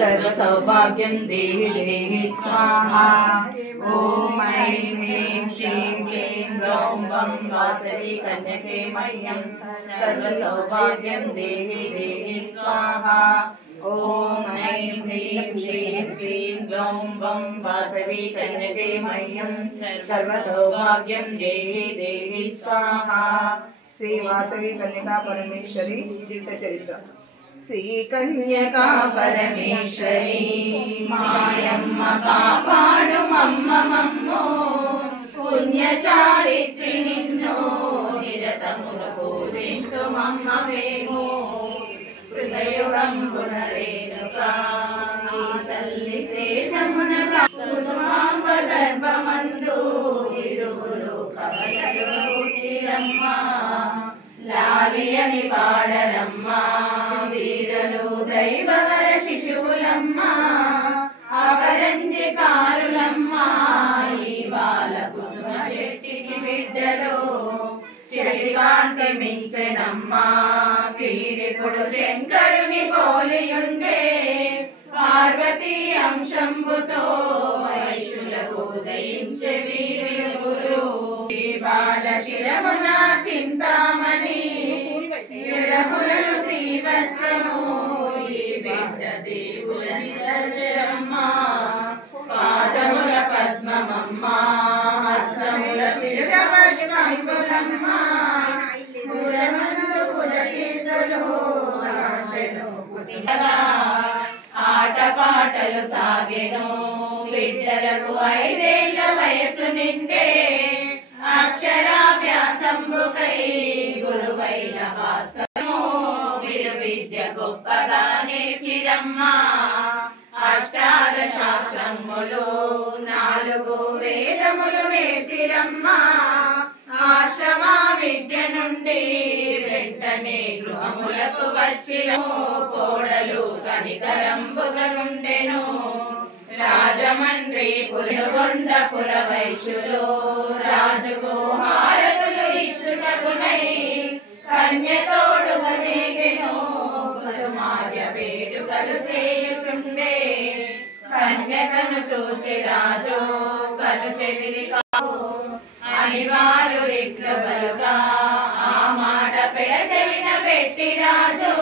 सर्व सौभाग्यं देहि देहि स्वाहा। ओम ऐं ह्रीं श्रीं क्लीं ग्लौं वं वासवी कन्यके मह्यं सर्व सौभाग्यं देहि देहि स्वाहा। ओम ऐं ह्रीं श्रीं क्लीं ग्लौं वं वासवी कन्यके मह्यं सर्व सौभाग्यं देहि देहि स्वाहा। श्री वासवी कन्यका परमेश्वरी जीवित चरित्र। श्री कन्यका परमेश्वरी मायम्म कापाडु मम्म मम्मो पुण्यचारित्रि निन्नो निरतमुनु पूजिंतु मम्म वेमो हृदयुगंबुन रेणुका नी तल्ली प्रेतमुनगा कुसुमांब गर्भमंदु इरुवुरु कवलలు పుట్టిరమ్మా లాలియని పాడరమ్మా వీరలు దైవవర శిశువులమ్మా అపరంజికారులమ్మా ఈ బాల కుసుమ శెట్టికి బిడ్డలు శశికాంతి మించెనమ్మా వీరికుడు శంకరుని పోలియుండే పార్వతీ అంశంబుతో వైశులకు ఉదయించే వీరిరువురు ఈ బాల శిరమున చింతామణి విరములను శ్రీవత్సము ఈ బిడ్డ దేవులని తలచెరమ్మా పాదముల పద్మమమ్మా హస్తముల చిరుక పుష్పంబులమ్మా పురమందు పులకీర్తులు రాచెను కుసుమగా ఆటపాటలు సాగెను బిడ్డలకు 5 ఏళ్ల వయసు నిండే అక్షరాభ్యాసంబుకై గురువైన భాస్కరము విడు విద్య గొప్పగా నేర్చిరమ్మా అష్టాద శాస్త్రములు 4 వేదములు నేర్చిరమ్మా ఆశ్రమ విద్య నుండి వెంటనే గృహములకు వచ్చిను కోడలు కనికరంబుగా నుండెను రాజమండ్రి పురగొండపుర వైశ్యులు రాజుకు హారతులు ఇచ్చుటకునై కన్యతోడుగా దిగెను కుసుమార్య వేడుకలు చేయుచుండే కన్యకను చూచి రాజు కను చెదిరి అని వారు రిట్లు బలుగా ఆ మాట పెడచెవిన పెట్టి రాజు